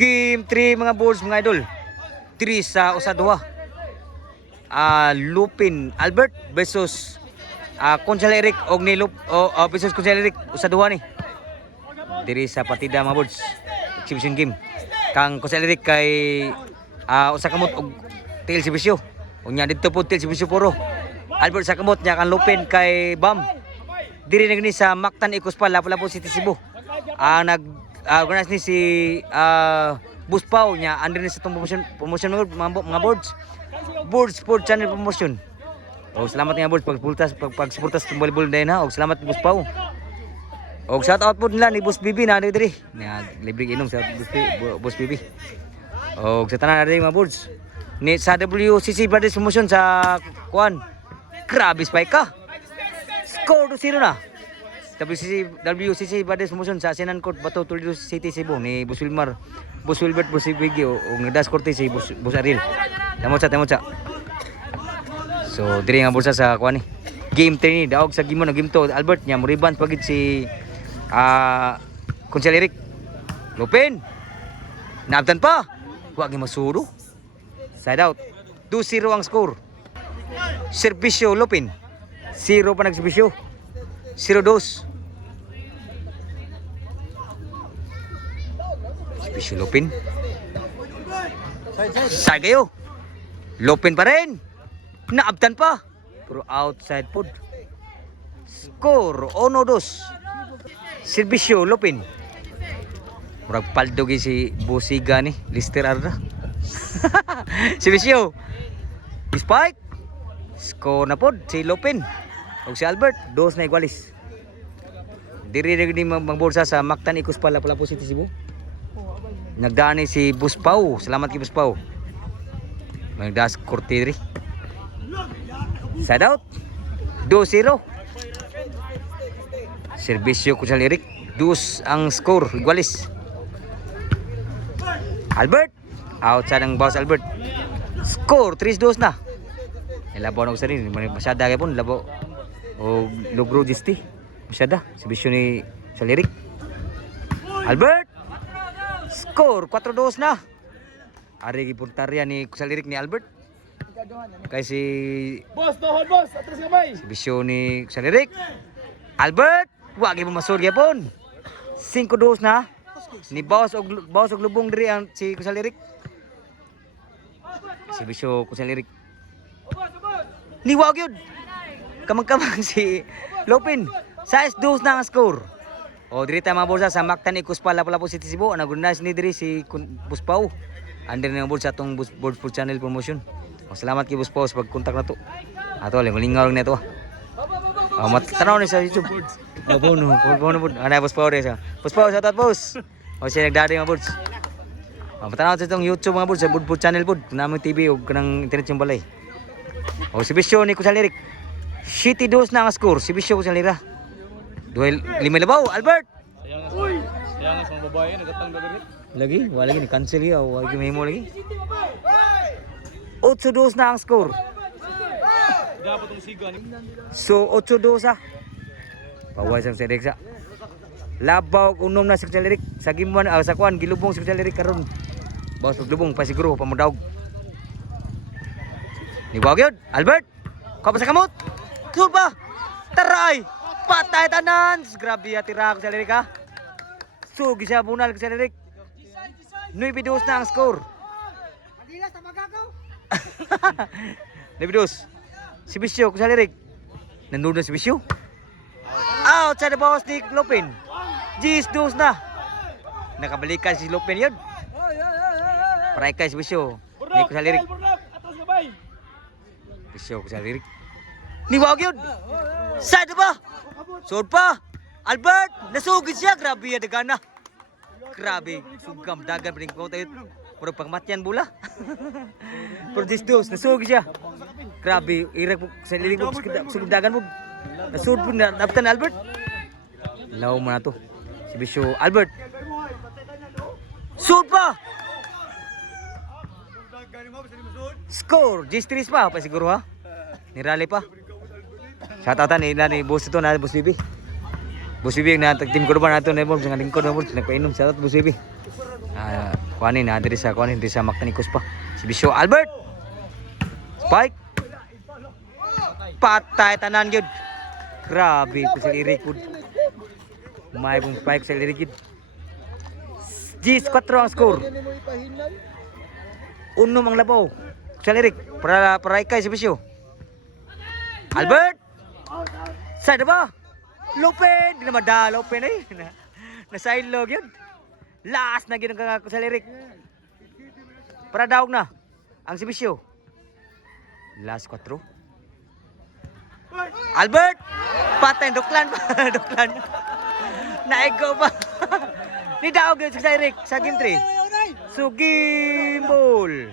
Game 3 mga boards mga idol. 3 sa usa-duha. Lupin Albert versus Consel Eric og ni versus Consel Eric usa-duha ni. Diri sa partida mga boards. Exhibition game. Kang Consel Eric kay usa kamot og tail sibisyo. Unya didto po tail sibisyo puro. Albert sa kamot niya kang Lupin kay Bam. Diri nagni sa Mactan Ikuspal Lapu-Lapu City Cebu. Organize ni si Buspao niya under ni sa tong promotion mga boards. Board Sport Channel promotion. Og salamat nga boards pagsuportas sa volleyball din ha. Og salamat Buspao. Og shout out po nila ni Boss Bibi na diri. Nga libre inom sa Boss Bibi. Og sa tanan diri mga boards. Ni sa WCC Brothers promotion sa kuan. Grabe spike ka. Score 2-0 na. WCC Brothers promotion sa Sinan Court Bato Toledo City Cebu ni Boss Wilmar, Boss Wilbert, Boss Bigi o ngadas korte si Boss Aril. Tamot sa. So diri nga bulsa sa kuan ni. Game 3 ni daog sa game 1 game 2 Albert nya mo rebound pagid si Consel Eric. Lupin. Naabtan pa. Wa gi masuro. Side out. 2-0 ang score. Servisyo Lupin. 0 pa nagserbisyo. 0-2. Servisyo Lupin. Side kayo. Lupin pa rin. Naabtan pa. Pero outside pod. Score 1-2. Servisyo Lupin. Murag paldo gi si Bosiga ni Lister Arda. Servisyo. Spike. Score na pod si Lupin. Og si Albert, 2 na igualis. Diri ni magbolsa sa Mactan Ikuspal Lapu-Lapu City Cebu. Nagdaan ni si Buspao. Salamat kay Buspao. Magdas korte diri. Side out. 2-0. Servisyo Consel Eric. 2 ang score, igualis. Albert. Outside ang boss Albert. Score 3-2 na. Labaw na ko sa rin. Masyada kaya po. Labaw. O logro disti. Masyada. Servisyo ni Consel Eric. Albert. Score 4-2 na. Ari gipuntarya ni Consel Eric ni Albert. Kay si Boss, dohon boss. Atras kamay. Servisyo ni Consel Eric. Albert. Wag mo masud gyapon. 5-2 na. Ni boss og lubong diri ang si Consel Eric. Servisyo Consel Eric. Ni wag yun. Kamang-kamang si Lupin. 6-2 na ang score. O diri ta mga bulsa sa Mactan Ikuspal Lapu-Lapu City Cebu. Nag-organize ni diri si Buspao. Under na bulsa atong Board Sport Channel promotion. O salamat kay Buspao sa pagkontak na to. Ato lang malingaw lang nito. Tanaw ni sa YouTube. Bono. Ana Buspao rin siya. Buspao shout out boss. O siya nagdari mga boards. Matanaw sa itong YouTube mga boards sa Board Sport Channel pod. Namang TV o kanang internet yung balay. O servisyo ni Consel Eric. 7-2 na ang score. Servisyo Consel Eric. Duel 5 labaw. Albert. Sayang sa mga babae nagatang dagit. Lagi, wala lagi ni cancel ya, wala lagi mahimo lagi. 8-2 na ang score. Dapat ang siga ni. So 8-2 sa. Paway sa Eric sa. Labaw unom na si Consel Eric sa game 1 sa kuan gilubong si Consel Eric karon. Bawas paglubong pa siguro pamudaog. Ni Wagyod, Albert. Ka pa sa kamot. Sud ba? Taray. Patay tanan. Grabe atira Consel Eric ha. Sugi siya bunal Consel Eric. 9-2 na ang score. Adilas ta magagaw. 9-2. Servisyo Consel Eric. Nandun na servisyo. Outside the box ni Lupin. 10-2 na. Nakabalikan si Lupin yun. Paray kay servisyo ni Consel Eric. Atras kamay. Servisyo Consel Eric. Niwag yun. Side ba? Sud pa. Albert. Nasugid siya. Grabe yan dagana. Grabe. Sugam dagan pa rin ko tayo. Puro pangmatyan bula. Pero 10-2. Nasugid siya. Grabe. Irak sa lilig mo. Sugid dagan mo. Nasud po na. Naptan Albert. Law mo na to. Servisyo Albert. Sud pa. Score. 10-3 pa. Pa siguro ha. Nirali pa. Shoutoutan nila ni Boss ito na Boss Bibi. Boss Bibi na team ko naman nato na Boss, ng lingkod na Boss, nagpainom. Shoutout Boss Bibi. Kuanin na diri sa Magtanikos pa. Si Bisyo Albert. Spike. Patay tanan gyud. Grabe ko sa Eric Wood. May pong spike sa Eric gyud. 10-4 ang score. Uno mang labaw. Sa Eric para ikay si Bisyo. Albert. Side ba? Lopen, di na madala Lopen eh. Na side log yun. Last na gyud ang sa Eric. Para daog na ang si Bisyo. Last 4. Albert! Patay, Duklan pa. Duklan. Naigo pa. Ni daog yun sa Eric sa game 3. Sugim ball.